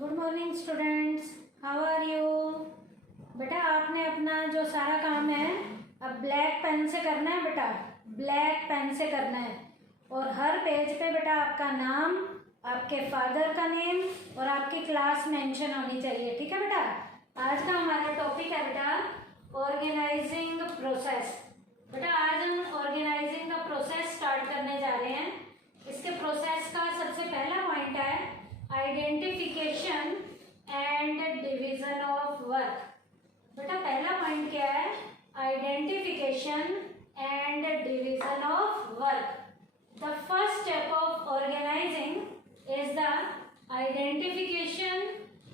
Good morning students, how are you. बेटा आपने अपना जो सारा काम है अब ब्लैक पेन से करना है। बेटा ब्लैक पेन से करना है और हर पेज पे बेटा आपका नाम, आपके फादर का नेम और आपकी क्लास मेंशन होनी चाहिए। ठीक है बेटा। आज का हमारा टॉपिक है बेटा ऑर्गेनाइजिंग प्रोसेस। बेटा आज हम ऑर्गेनाइजिंग का प्रोसेस स्टार्ट करने जा रहे हैं। इसके प्रोसेस का सबसे पहला पॉइंट है identification and division of work. बेटा पहला पॉइंट क्या है? Identification and division of work. The first step of organizing is the identification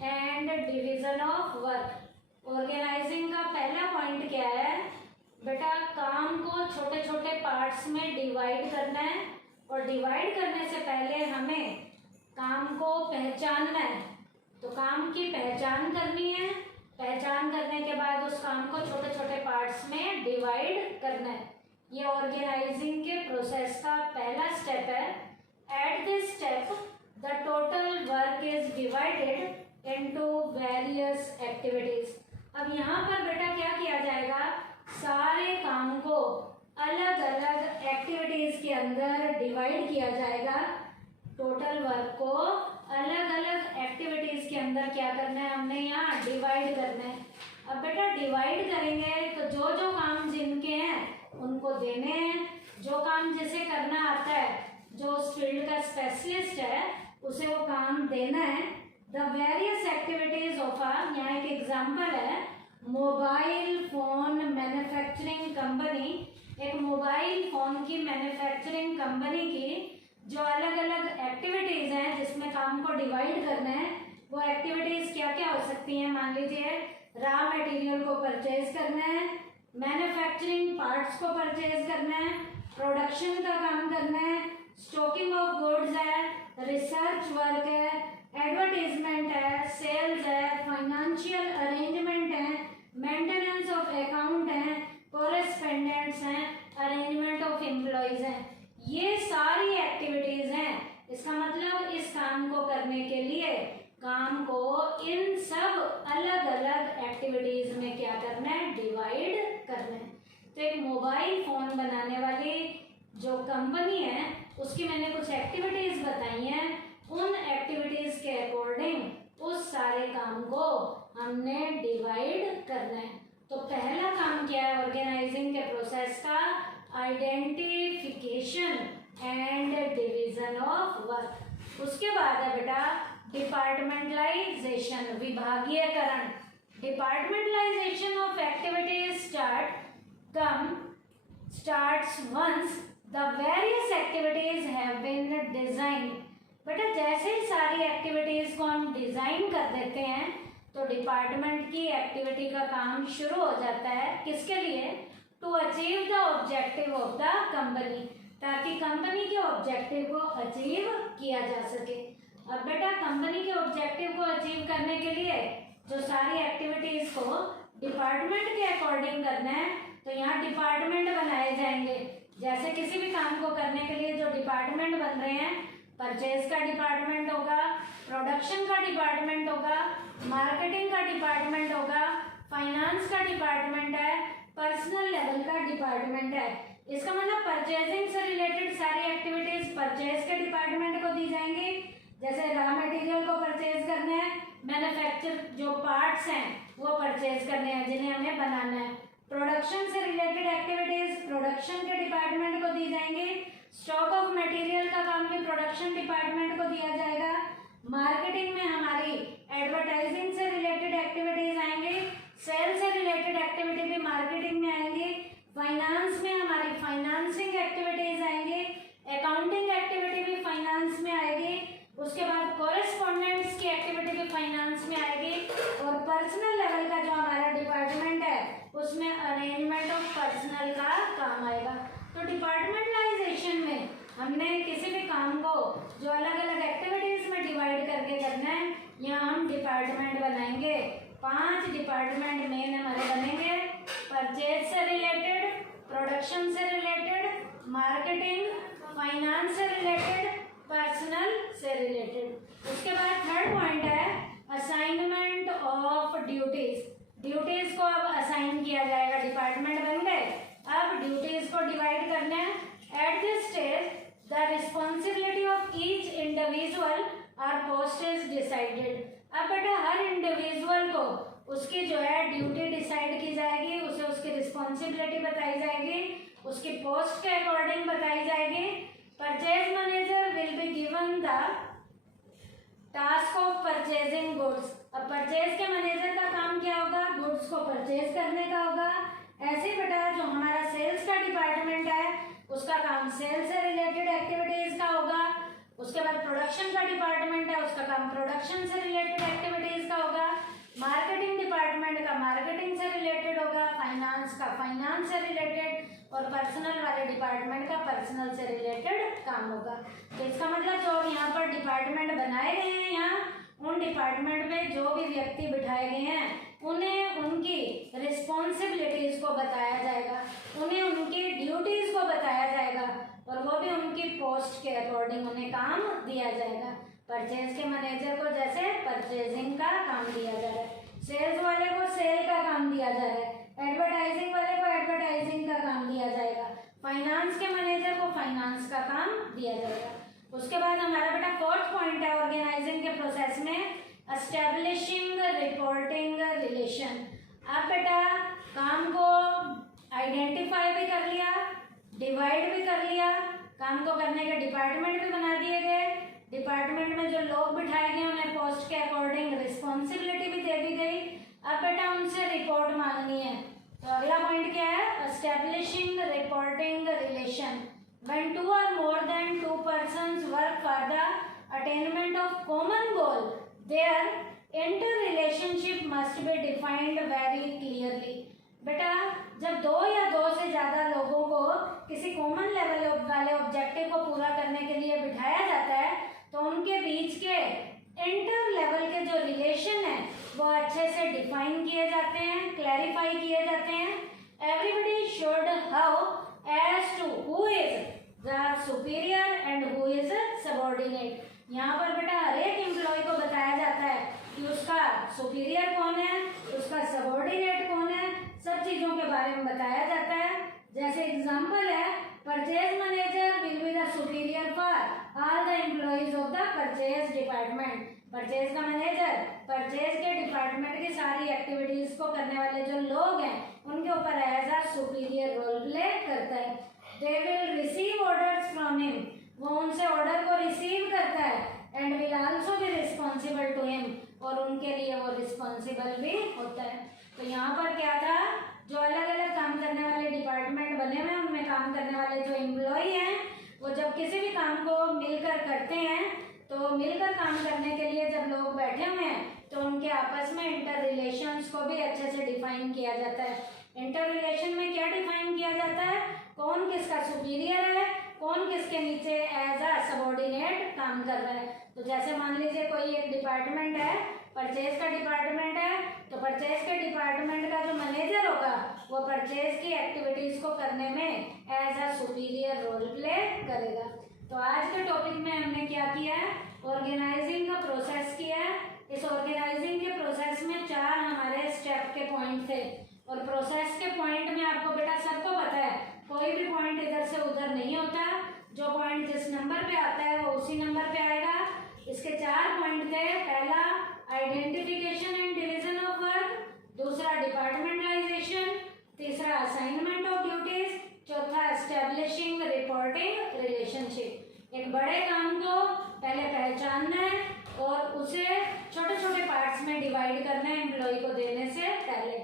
and division of work. Organizing का पहला पॉइंट क्या है? बेटा काम को छोटे छोटे पार्ट्स में डिवाइड करना है और डिवाइड करने से पहले हमें काम को पहचानना है। तो काम की पहचान करनी है, पहचान करने के बाद उस काम को छोटे छोटे पार्ट्स में डिवाइड करना है। ये ऑर्गेनाइजिंग के प्रोसेस का पहला स्टेप है। At this step the total work is divided into various activities. अब यहाँ पर बेटा क्या किया जाएगा? सारे काम को अलग अलग एक्टिविटीज के अंदर डिवाइड किया जाएगा। टोटल वर्क को अलग अलग एक्टिविटीज के अंदर क्या करना है? हमने यहाँ डिवाइड करना है। अब बेटा डिवाइड करेंगे तो जो जो काम जिनके हैं उनको देने हैं। जो काम जिसे करना आता है, जो उस फील्ड का स्पेशलिस्ट है, उसे वो काम देना है। द वेरियस एक्टिविटीज ऑफ यहाँ एक एग्जाम्पल है मोबाइल फोन मैन्युफैक्चरिंग कंपनी। एक मोबाइल फोन की मैन्युफैक्चरिंग कंपनी की जो अलग अलग एक्टिविटीज हैं जिसमें काम को डिवाइड करना है, वो एक्टिविटीज क्या क्या हो सकती हैं? मान लीजिए रॉ मटेरियल को परचेज करना है, मैन्युफैक्चरिंग पार्ट्स को परचेज करना है, प्रोडक्शन का काम करना है, स्टॉकिंग ऑफ गुड्स है, रिसर्च वर्क है, एडवर्टीजमेंट है, सेल्स है, फाइनेंशियल अरेंजमेंट है, मेंटेनेंस ऑफ अकाउंट है, कोरेस्पेंडेंट्स हैं, अरेंजमेंट ऑफ एम्प्लॉयज हैं। ये सारी एक्टिविटीज हैं। इसका मतलब इस काम को करने के लिए काम को इन सब अलग अलग एक्टिविटीज में क्या करना है? डिवाइड करना है। तो एक मोबाइल फोन बनाने वाली जो कंपनी है उसकी मैंने कुछ एक्टिविटीज बताई हैं। उन एक्टिविटीज के अकॉर्डिंग उस सारे काम को हमने डिवाइड करना है। तो पहला काम क्या है ऑर्गेनाइजिंग के प्रोसेस का? Identification and division of work. उसके बाद है बेटा डिपार्टमेंटलाइजेशन, विभागीयकरण। Departmentalisation of activities starts once the various activities have been design. बेटा जैसे ही सारी एक्टिविटीज को हम डिजाइन कर देते हैं तो डिपार्टमेंट की एक्टिविटी का काम शुरू हो जाता है। किसके लिए? To achieve the objective of the company, ताकि कंपनी के ऑब्जेक्टिव को अचीव किया जा सके। अब बेटा कंपनी के ऑब्जेक्टिव को अचीव करने के लिए जो सारी एक्टिविटीज को डिपार्टमेंट के अकॉर्डिंग करना है, तो यहाँ डिपार्टमेंट बनाए जाएंगे। जैसे किसी भी काम को करने के लिए जो डिपार्टमेंट बन रहे हैं, परचेज का डिपार्टमेंट होगा, प्रोडक्शन का डिपार्टमेंट होगा, मार्केटिंग का डिपार्टमेंट होगा, फाइनेंस का डिपार्टमेंट है, पर्सनल लेवल का डिपार्टमेंट है। इसका मतलब परचेजिंग से रिलेटेड सारी एक्टिविटीज परचेज के डिपार्टमेंट को दी जाएंगी। जैसे रॉ मटेरियल को परचेज करना है, मैन्युफैक्चर जो पार्ट्स हैं वो परचेज करने हैं जिन्हें हमें बनाना है। प्रोडक्शन से रिलेटेड एक्टिविटीज प्रोडक्शन के डिपार्टमेंट को दी जाएंगी। स्टॉक ऑफ मटेरियल का काम भी प्रोडक्शन डिपार्टमेंट को दिया जाएगा। मार्केटिंग में हमारी एडवर्टाइजिंग से रिलेटेड एक्टिविटीज आएंगी, सेल से रिलेटेड एक्टिविटी भी मार्केटिंग में आएंगी। फाइनेंस में हमारी फाइनेंसिंग एक्टिविटीज आएंगी, अकाउंटिंग एक्टिविटी भी फाइनेंस में आएगी। उसके बाद कोरेस्पोंडेंट्स की एक्टिविटी भी फाइनेंस में आएगी। और पर्सनल लेवल का जो हमारा डिपार्टमेंट है उसमें अरेंजमेंट ऑफ पर्सनल का काम आएगा। तो डिपार्टमेंटलाइजेशन में हमने किसी भी काम को जो अलग अलग एक्टिविटीज में डिवाइड करके करना है, यहाँ हम डिपार्टमेंट बनाएंगे। 5 डिपार्टमेंट मेन हमारे बनेंगे। परचेज से रिलेटेड, प्रोडक्शन से रिलेटेड, मार्केटिंग, फाइनेंस से रिलेटेड, पर्सनल से रिलेटेड। उसके बाद थर्ड पॉइंट है इंडिविजुअल और पोस्ट इज डिसाइडेड। अब बेटा हर इंडिविजुअल को उसकी जो है ड्यूटी डिसाइड की जाएगी, उसे उसकी रिस्पॉन्सिबिलिटी बताई जाएगी, उसकी पोस्ट के अकॉर्डिंग बताई जाएगी। Purchase manager will be given the task of purchasing goods. अब परचेज के मैनेजर का काम क्या होगा? गुड्स को परचेज करने का होगा। ऐसे बेटा जो हमारा सेल्स का डिपार्टमेंट है उसका काम सेल्स से रिलेटेड एक्टिविटीज का होगा। उसके बाद प्रोडक्शन का डिपार्टमेंट है, उसका काम प्रोडक्शन से रिलेटेड एक्टिविटीज का होगा। मार्केटिंग डिपार्टमेंट का मार्केटिंग से रिलेटेड होगा। फाइनेंस का फाइनेंस से रिलेटेड, और पर्सनल वाले डिपार्टमेंट का पर्सनल से रिलेटेड काम होगा। तो इसका मतलब जो यहाँ पर डिपार्टमेंट बनाए गए हैं, यहाँ उन डिपार्टमेंट में जो भी व्यक्ति बिठाए गए हैं उन्हें उनकी रिस्पॉन्सिबिलिटीज को बताया जाएगा, उन्हें उनकी ड्यूटीज को बताया जाएगा, और वो भी उनकी पोस्ट के अकॉर्डिंग उन्हें काम दिया जाएगा। परचेज के मैनेजर को जैसे परचेजिंग का काम दिया जा रहा है, सेल्स वाले को सेल का काम दिया जा रहा है, एडवर्टाइजिंग वाले को एडवर्टाइजिंग का काम दिया जाएगा, फाइनेंस के मैनेजर को फाइनेंस का काम दिया जाएगा। उसके बाद हमारा बेटा फोर्थ पॉइंट है ऑर्गेनाइजिंग के प्रोसेस में एस्टेब्लिशिंग रिपोर्टिंग रिलेशन। अब बेटा काम को आइडेंटिफाई भी कर लिया, डिवाइड भी कर लिया, काम को करने के डिपार्टमेंट भी बना दिए गए, डिपार्टमेंट में जो लोग बिठाए गए उन्हें पोस्ट के अकॉर्डिंग रिस्पॉन्सिबिलिटी भी दे दी गई। अब बेटा उनसे रिपोर्ट मांगनी है। तो अगला पॉइंट क्या है? Establishing reporting relation. When two or more than two persons work for the attainment of common goal, their interrelationship must be defined very clearly. बेटा जब दो या दो से ज़्यादा लोगों को किसी कॉमन लेवल वाले ऑब्जेक्टिव को पूरा करने के लिए बिठाया जाता है तो उनके बीच के इंटर लेवल के जो रिलेशन है वो अच्छे से डिफाइन किए जाते हैं, क्लैरिफाई किए जाते हैं। Everybody should how as to who is the superior and who is subordinate. यहाँ पर बेटा हर एक एम्प्लॉय को बताया जाता है कि उसका सुपीरियर कौन है, उसका सबऑर्डिनेट कौन है, सब चीज़ों के बारे में बताया जाता है। जैसे एग्जाम्पल है, purchase manager will be the superior for all the employees of the purchase department. Purchase का मैनेजर परचेज के डिपार्टमेंट की सारी एक्टिविटीज को करने वाले जो लोग हैं उनके ऊपर as a superior role play करता है। They will receive orders from him, वो उनसे ऑर्डर को रिसीव करता है, and will also be responsible to him, और उनके लिए वो रिस्पॉन्सिबल भी होता है। तो यहाँ पर क्या था, जो अलग अलग काम करने वाले डिपार्टमेंट बने हुए हैं उनमें काम करने वाले जो एम्प्लॉय हैं वो जब किसी भी काम को मिलकर करते हैं तो मिलकर काम करने के लिए जब लोग बैठे हुए हैं तो उनके आपस में इंटर रिलेशंस को भी अच्छे से डिफाइन किया जाता है। इंटर रिलेशन में क्या डिफाइन किया जाता है? कौन किसका सुपीरियर है, कौन किसके नीचे एज अ सबऑर्डिनेट काम कर रहा है। तो जैसे मान लीजिए कोई एक डिपार्टमेंट है, परचेज का डिपार्टमेंट है, तो परचेज के डिपार्टमेंट का जो मैनेजर होगा वो परचेज की एक्टिविटीज को करने में as a superior role play करेगा। तो आज के टॉपिक में हमने क्या किया है? ऑर्गेनाइजिंग का प्रोसेस किया है। इस ऑर्गेनाइजिंग के प्रोसेस में 4 हमारे स्टेप के पॉइंट थे, और प्रोसेस के पॉइंट में आपको बेटा सबको पता है कोई भी पॉइंट इधर से उधर नहीं होता, जो पॉइंट जिस नंबर पे आता है वो उसी नंबर पे आएगा। इसके 4 पॉइंट थे। पहला identification and division of work, दूसरा डिपार्टमेंटलाइजेशन, तीसरा असाइनमेंट ऑफ ड्यूटीज, चौथा एस्टेब्लिशिंग रिपोर्टिंग रिलेशनशिप। एक बड़े काम को पहले पहचानना है और उसे छोटे छोटे पार्ट्स में डिवाइड करना है एम्प्लॉय को देने से पहले।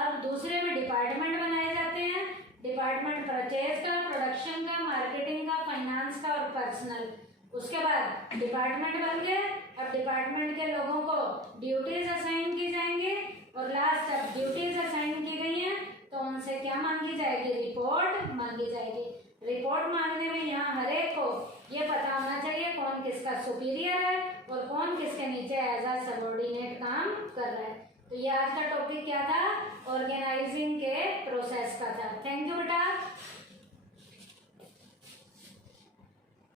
अब दूसरे में डिपार्टमेंट बनाए जाते हैं, डिपार्टमेंट परचेज का, प्रोडक्शन का, मार्केटिंग का, फाइनेंस का और पर्सनल। उसके बाद डिपार्टमेंट बन गए, अब डिपार्टमेंट के लोगों को ड्यूटीज असाइन की जाएंगी, और लास्ट जब ड्यूटीज असाइन की गई हैं तो उनसे क्या मांगी जाएगी? रिपोर्ट मांगी जाएगी। रिपोर्ट मांगने में यहाँ हर एक को ये पता होना चाहिए कौन किसका सुपीरियर है और कौन किसके नीचे एज अ सबऑर्डिनेट काम कर रहा है। तो ये आज का टॉपिक क्या था? ऑर्गेनाइजिंग के प्रोसेस का था। थैंक यू बेटा।